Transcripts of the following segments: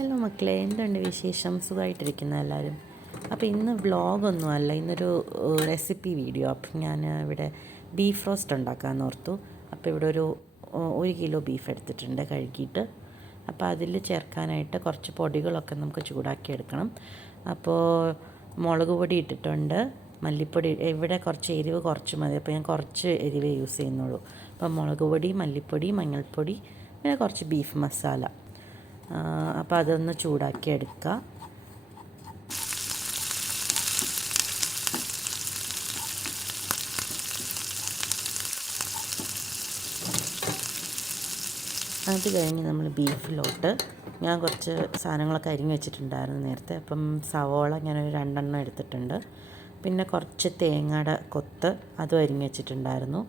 Hello മക്കളെ, എന്തുണ്ട് വിശേഷം? സുഖമായിട്ടിരിക്കുന്ന എല്ലാവരും. അപ്പോൾ ഇന്ന് വ്ളോഗൊന്നുമല്ല, ഇന്നൊരു റെസിപ്പി വീഡിയോ. അപ്പം ഞാൻ ഇവിടെ ബീഫ് റോസ്റ്റ് ഉണ്ടാക്കാമെന്ന് ഓർത്തു. അപ്പോൾ ഇവിടെ ഒരു കിലോ ബീഫ് എടുത്തിട്ടുണ്ട് കഴുകിയിട്ട്. അപ്പോൾ അതിൽ ചേർക്കാനായിട്ട് കുറച്ച് പൊടികളൊക്കെ നമുക്ക് ചൂടാക്കി എടുക്കണം. അപ്പോൾ മുളക് പൊടി ഇട്ടിട്ടുണ്ട്, മല്ലിപ്പൊടി. ഇവിടെ കുറച്ച് എരിവ് കുറച്ച് മതി, അപ്പോൾ ഞാൻ കുറച്ച് എരിവേ യൂസ് ചെയ്യുന്നുള്ളൂ. അപ്പോൾ മുളക് പൊടി, മല്ലിപ്പൊടി, മഞ്ഞൾപ്പൊടി, പിന്നെ കുറച്ച് ബീഫ് മസാല. അപ്പോൾ അതൊന്ന് ചൂടാക്കി എടുക്കുക. അത് കഴിഞ്ഞ് നമ്മൾ ബീഫിലോട്ട് ഞാൻ കുറച്ച് സാധനങ്ങളൊക്കെ അരിഞ്ഞ് വെച്ചിട്ടുണ്ടായിരുന്നു നേരത്തെ. അപ്പം സവോള ഞാനൊരു 2 എണ്ണം എടുത്തിട്ടുണ്ട്. പിന്നെ കുറച്ച് തേങ്ങയുടെ കൊത്ത് അതും അരിഞ്ഞ് വെച്ചിട്ടുണ്ടായിരുന്നു.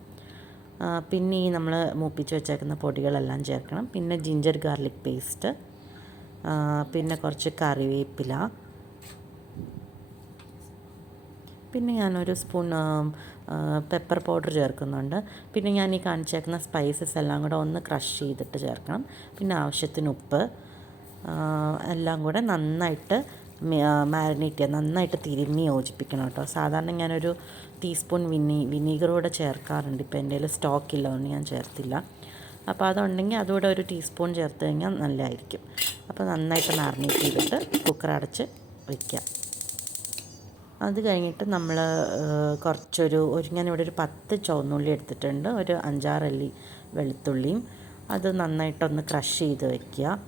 പിന്നെ ഈ നമ്മൾ മൂപ്പിച്ച് വെച്ചേക്കുന്ന പൊടികളെല്ലാം ചേർക്കണം. പിന്നെ ജിഞ്ചർ ഗാർലിക് പേസ്റ്റ്, പിന്നെ കുറച്ച് കറിവേപ്പില, പിന്നെ ഞാനൊരു സ്പൂൺ പെപ്പർ പൗഡർ ചേർക്കുന്നുണ്ട്. പിന്നെ ഞാൻ ഈ കാണിച്ചേക്കുന്ന സ്പൈസസ് എല്ലാം കൂടെ ഒന്ന് ക്രഷ് ചെയ്തിട്ട് ചേർക്കണം. പിന്നെ ആവശ്യത്തിന് ഉപ്പ്, എല്ലാം കൂടെ നന്നായിട്ട് മാരിനേറ്റ് ചെയ്യുക, നന്നായിട്ട് തിരുമ്മി യോജിപ്പിക്കണം കേട്ടോ. സാധാരണ ഞാനൊരു ടീസ്പൂൺ വിനീഗറൂടെ ചേർക്കാറുണ്ട്. ഇപ്പോൾ എൻ്റെ കയ്യിൽ സ്റ്റോക്കില്ല, അതുകൊണ്ട് ഞാൻ ചേർത്തില്ല. അപ്പോൾ അതുണ്ടെങ്കിൽ അതുകൂടെ ഒരു ടീസ്പൂൺ ചേർത്ത് കഴിഞ്ഞാൽ നല്ലതായിരിക്കും. അപ്പോൾ നന്നായിട്ട് മാരിനേറ്റ് ചെയ്തിട്ട് കുക്കർ അടച്ച് വയ്ക്കുക. അത് കഴിഞ്ഞിട്ട് നമ്മൾ ഞാനിവിടെ ഒരു 10 ചുവന്നുള്ളി എടുത്തിട്ടുണ്ട്, ഒരു 5-6 അല്ലി വെളുത്തുള്ളിയും. അത് നന്നായിട്ടൊന്ന് ക്രഷ് ചെയ്ത് വയ്ക്കുക.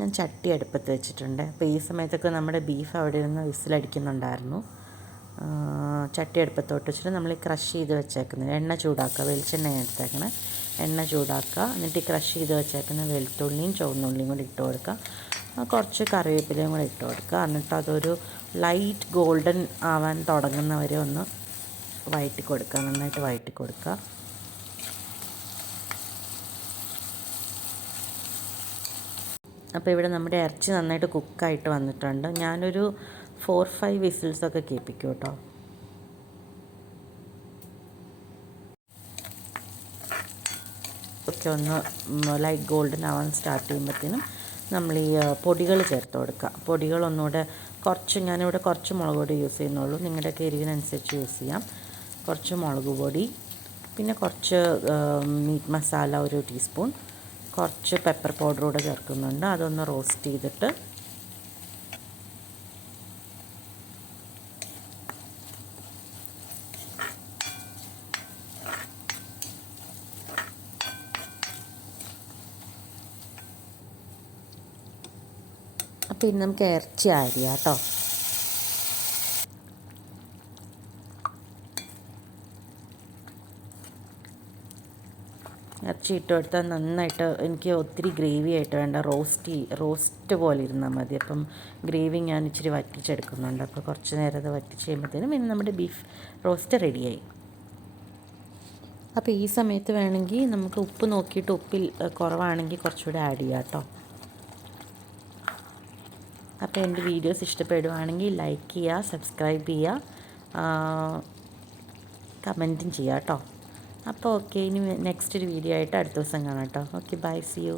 ഞാൻ ചട്ടി അടുപ്പത്ത് വെച്ചിട്ടുണ്ട്. അപ്പോൾ ഈ സമയത്തൊക്കെ നമ്മുടെ ബീഫ് അവിടെ ഇരുന്ന് വിസിലടിക്കുന്നുണ്ടായിരുന്നു. ചട്ടി അടുപ്പത്തോട്ട് വെച്ചിട്ട് നമ്മൾ ഈ ക്രഷ് ചെയ്ത് വെച്ചേക്കുന്നത് എണ്ണ ചൂടാക്കുക, വെളിച്ചെണ്ണ എടുത്തേക്കണേ. എണ്ണ ചൂടാക്കുക, എന്നിട്ട് ഈ ക്രഷ് ചെയ്ത് വെച്ചേക്കുന്ന വെളുത്തുള്ളിയും ചുവന്നുള്ളിയും കൂടി ഇട്ട് കൊടുക്കുക. കുറച്ച് കറിവേപ്പിലയും കൂടി ഇട്ട് കൊടുക്കുക. എന്നിട്ട് അതൊരു ലൈറ്റ് ഗോൾഡൻ ആവാൻ തുടങ്ങുന്നവരെ ഒന്ന് വഴറ്റി കൊടുക്കുക, നന്നായിട്ട് വഴറ്റി കൊടുക്കുക. അപ്പോൾ ഇവിടെ നമ്മുടെ ഇറച്ചി നന്നായിട്ട് കുക്കായിട്ട് വന്നിട്ടുണ്ട്. ഞാനൊരു 4-5 വിസിൽസൊക്കെ കേൾപ്പിക്കും കേട്ടോ. ഒക്കെ ഒന്ന് ലൈറ്റ് ഗോൾഡൻ ആവാൻ സ്റ്റാർട്ട് ചെയ്യുമ്പോഴത്തേനും നമ്മൾ ഈ പൊടികൾ ചേർത്ത് കൊടുക്കുക. പൊടികളൊന്നുകൂടെ ഞാനിവിടെ കുറച്ച് മുളക് പൊടി യൂസ് ചെയ്യുന്നുള്ളൂ, നിങ്ങളുടെയൊക്കെ എരിവിനനുസരിച്ച് യൂസ് ചെയ്യാം. കുറച്ച് മുളക് പൊടി, പിന്നെ കുറച്ച് മീറ്റ് മസാല ഒരു ടീസ്പൂൺ, കുറച്ച് പെപ്പർ പൗഡർ കൂടെ ചേർക്കുന്നുണ്ട്. അതൊന്ന് റോസ്റ്റ് ചെയ്തിട്ട് പിന്നെ നമുക്ക് ഇറച്ചി അരിയാം കേട്ടോ. ഇറച്ചി ഇട്ട് കൊടുത്താൽ നന്നായിട്ട്, എനിക്ക് ഒത്തിരി ഗ്രേവി ആയിട്ട് വേണ്ട, റോസ്റ്റ് പോലെ ഇരുന്നാൽ മതി. അപ്പം ഗ്രേവി ഞാൻ ഇച്ചിരി വറ്റിച്ചെടുക്കുന്നുണ്ട്. അപ്പോൾ കുറച്ച് നേരം അത് വറ്റിച്ച് കഴിയുമ്പോഴത്തേനും പിന്നെ നമ്മുടെ ബീഫ് റോസ്റ്റ് റെഡിയായി. അപ്പോൾ ഈ സമയത്ത് വേണമെങ്കിൽ നമുക്ക് ഉപ്പ് നോക്കിയിട്ട്, ഉപ്പിൽ കുറവാണെങ്കിൽ കുറച്ചുകൂടെ ആഡ് ചെയ്യാം കേട്ടോ. അപ്പോൾ എൻ്റെ വീഡിയോസ് ഇഷ്ടപ്പെടുവാണെങ്കിൽ ലൈക്ക് ചെയ്യുക, സബ്സ്ക്രൈബ് ചെയ്യുക, കമൻറ്റും ചെയ്യുക കേട്ടോ. അപ്പോൾ ഓക്കെ, ഇനി നെക്സ്റ്റ് ഒരു വീഡിയോ ആയിട്ട് അടുത്ത ദിവസം കാണാം കേട്ടോ. Okay, bye, see U.